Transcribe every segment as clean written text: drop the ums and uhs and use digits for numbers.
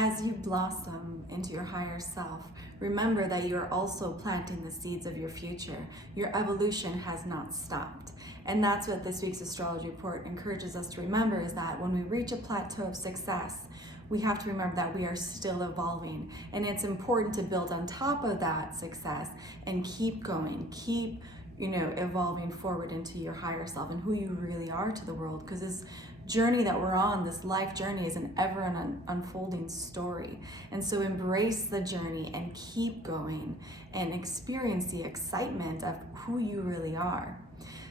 As you blossom into your higher self, remember that you're also planting the seeds of your future. Your evolution has not stopped. And that's what this week's astrology report encourages us to remember, is that when we reach a plateau of success, we have to remember that we are still evolving. And it's important to build on top of that success and keep going, keep evolving forward into your higher self and who you really are to the world. Because this journey that we're on, this life journey, is an ever unfolding story. And so embrace the journey and keep going and experience the excitement of who you really are.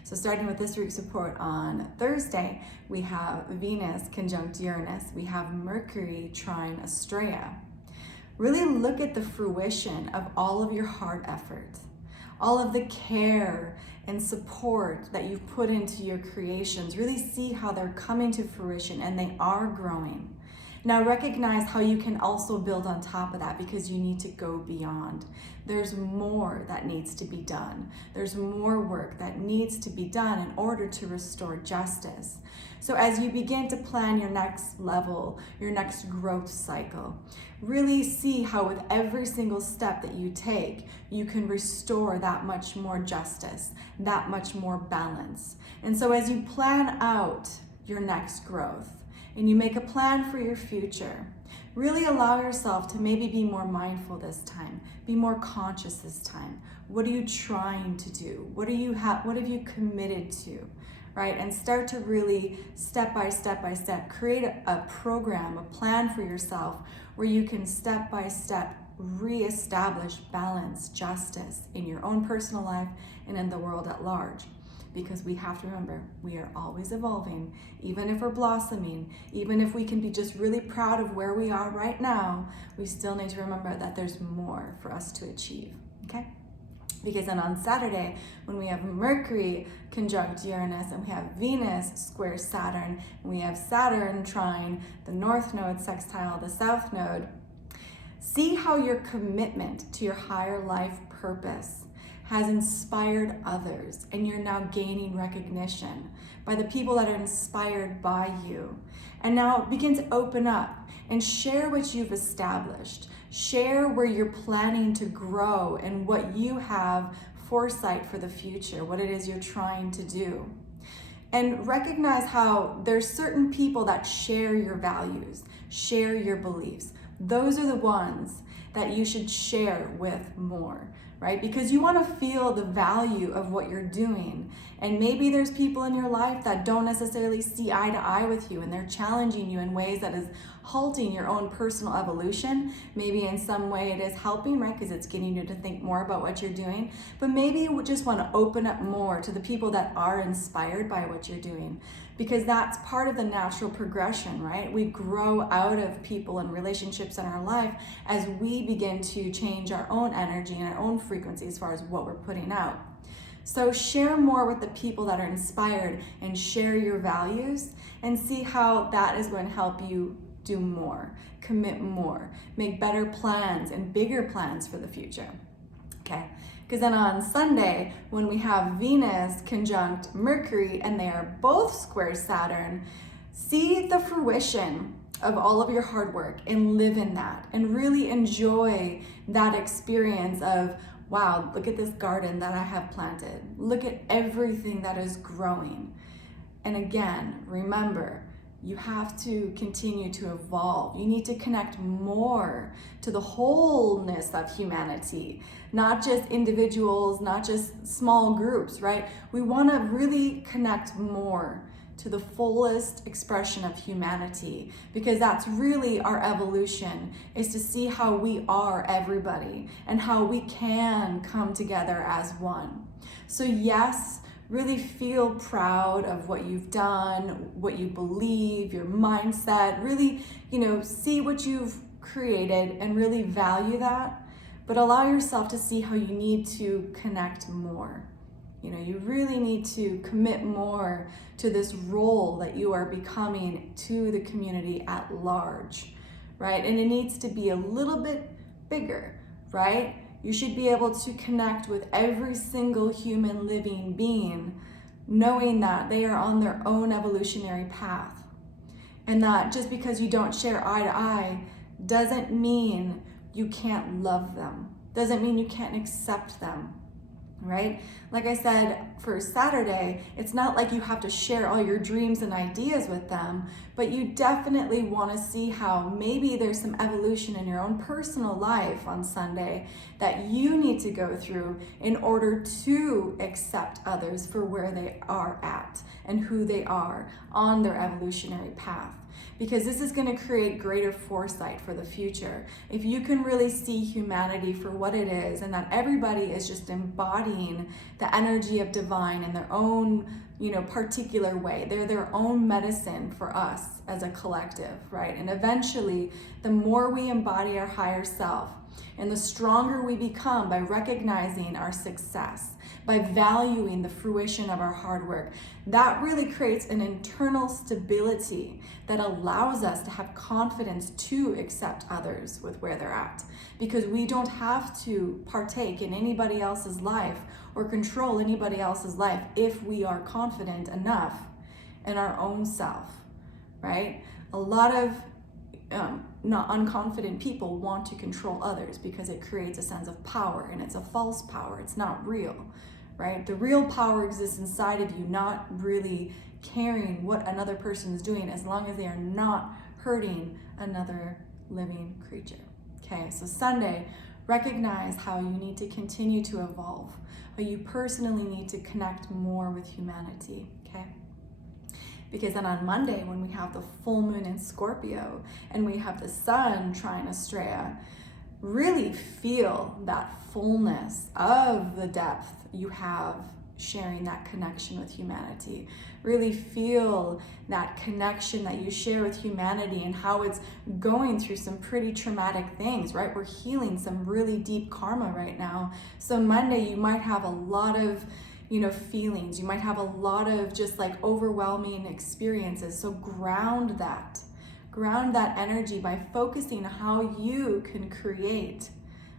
So starting with this week's report on Thursday, we have Venus conjunct Uranus. We have Mercury trine Astraea. Really look at the fruition of all of your hard effort, all of the care and support that you've put into your creations. Really see how they're coming to fruition and they are growing. Now recognize how you can also build on top of that, because you need to go beyond. There's more that needs to be done. There's more work that needs to be done in order to restore justice. So as you begin to plan your next level, your next growth cycle, really see how with every single step that you take, you can restore that much more justice, that much more balance. And so as you plan out your next growth, and you make a plan for your future, really allow yourself to maybe be more mindful this time, be more conscious this time. What are you trying to do? What have you committed to, right? And start to really step by step create a program, a plan for yourself where you can step by step reestablish balance, justice in your own personal life and in the world at large. Because we have to remember, we are always evolving. Even if we're blossoming, even if we can be just really proud of where we are right now, we still need to remember that there's more for us to achieve, okay? Because then on Saturday, when we have Mercury conjunct Uranus and we have Venus square Saturn, and we have Saturn trine the north node sextile the south node, see how your commitment to your higher life purpose has inspired others, and you're now gaining recognition by the people that are inspired by you. And now begin to open up and share what you've established. Share where you're planning to grow and what you have foresight for the future, what it is you're trying to do. And recognize how there's certain people that share your values, share your beliefs. Those are the ones that you should share with more, right? Because you want to feel the value of what you're doing. And maybe there's people in your life that don't necessarily see eye to eye with you, and they're challenging you in ways that is halting your own personal evolution. Maybe in some way it is helping, right? Because it's getting you to think more about what you're doing. But maybe you just want to open up more to the people that are inspired by what you're doing, because that's part of the natural progression, right? We grow out of people and relationships in our life as we begin to change our own energy and our own frequency as far as what we're putting out. So share more with the people that are inspired and share your values, and see how that is going to help you do more, commit more, make better plans and bigger plans for the future, okay? Because then on Sunday, when we have Venus conjunct Mercury and they are both square Saturn, see the fruition of all of your hard work and live in that and really enjoy that experience of, wow, look at this garden that I have planted. Look at everything that is growing. And again, remember, you have to continue to evolve. You need to connect more to the wholeness of humanity, not just individuals, not just small groups, right? We want to really connect more to the fullest expression of humanity, because that's really our evolution, is to see how we are everybody and how we can come together as one. So yes, really feel proud of what you've done, what you believe, your mindset, really, see what you've created and really value that, but allow yourself to see how you need to connect more. You really need to commit more to this role that you are becoming to the community at large, right? And it needs to be a little bit bigger, right? You should be able to connect with every single human living being, knowing that they are on their own evolutionary path. And that just because you don't share eye to eye doesn't mean you can't love them. Doesn't mean you can't accept them, right? Like I said, for Saturday, it's not like you have to share all your dreams and ideas with them, but you definitely want to see how maybe there's some evolution in your own personal life on Sunday that you need to go through in order to accept others for where they are at and who they are on their evolutionary path. Because this is going to create greater foresight for the future. If you can really see humanity for what it is, and that everybody is just embodying the energy of divine in their own, particular way. They're their own medicine for us as a collective, right? And eventually, the more we embody our higher self, and the stronger we become by recognizing our success, by valuing the fruition of our hard work, that really creates an internal stability that allows us to have confidence to accept others with where they're at. Because we don't have to partake in anybody else's life or control anybody else's life if we are confident enough in our own self, right? A lot of not unconfident people want to control others because it creates a sense of power, and it's a false power. It's not real, right? The real power exists inside of you, not really caring what another person is doing as long as they are not hurting another living creature. Okay, so Sunday, recognize how you need to continue to evolve, how you personally need to connect more with humanity, okay? Because then on Monday, when we have the full moon in Scorpio and we have the sun trine Estrella, really feel that fullness of the depth you have sharing that connection with humanity. Really feel that connection that you share with humanity and how it's going through some pretty traumatic things, right? We're healing some really deep karma right now. So Monday, you might have a lot of feelings. You might have a lot of just like overwhelming experiences. So ground that energy by focusing on how you can create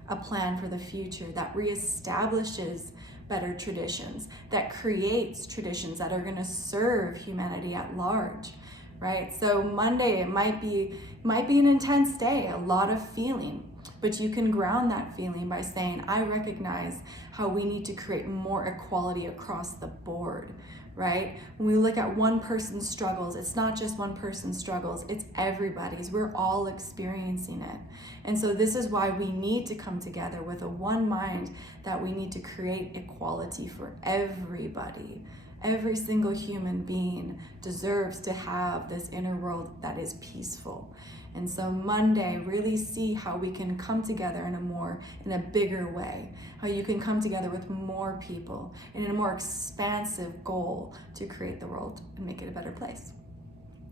a plan for the future that reestablishes better traditions, that creates traditions that are going to serve humanity at large, right? So Monday, it might be an intense day, a lot of feeling, but you can ground that feeling by saying, I recognize how we need to create more equality across the board, right? When we look at one person's struggles, it's not just one person's struggles, it's everybody's. We're all experiencing it. And so this is why we need to come together with a one mind that we need to create equality for everybody. Every single human being deserves to have this inner world that is peaceful. And so Monday, really see how we can come together in a bigger way, how you can come together with more people and in a more expansive goal to create the world and make it a better place.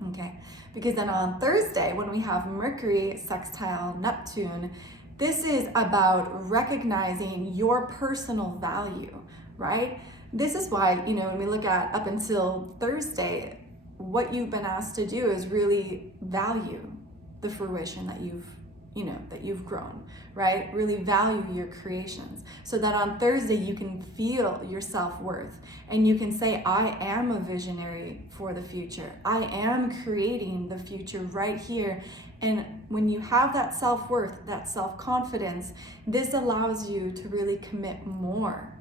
Okay, because then on Thursday, when we have Mercury sextile Neptune, this is about recognizing your personal value, right? This is why, when we look at up until Thursday, what you've been asked to do is really value the fruition that you've grown, right? Really value your creations so that on Thursday you can feel your self-worth and you can say, I am a visionary for the future. I am creating the future right here. And when you have that self-worth, that self-confidence, this allows you to really commit more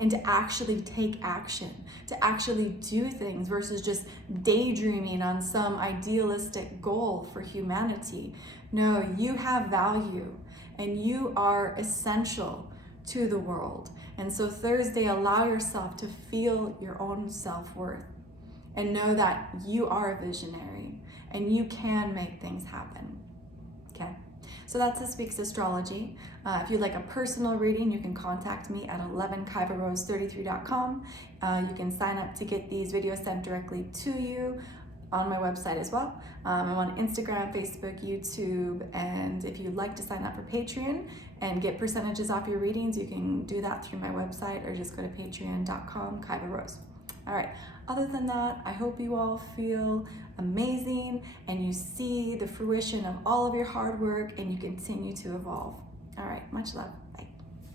and to actually take action, to actually do things versus just daydreaming on some idealistic goal for humanity. No, you have value and you are essential to the world. And so Thursday, allow yourself to feel your own self-worth and know that you are a visionary and you can make things happen. Okay? So that's this week's astrology. If you'd like a personal reading, you can contact me at 11kaivarose33.com. You can sign up to get these videos sent directly to you on my website as well. I'm on Instagram, Facebook, YouTube, and if you'd like to sign up for Patreon and get percentages off your readings, you can do that through my website or just go to patreon.com, Kaiva Rose. All right, other than that, I hope you all feel amazing and you see the fruition of all of your hard work and you continue to evolve. All right, much love.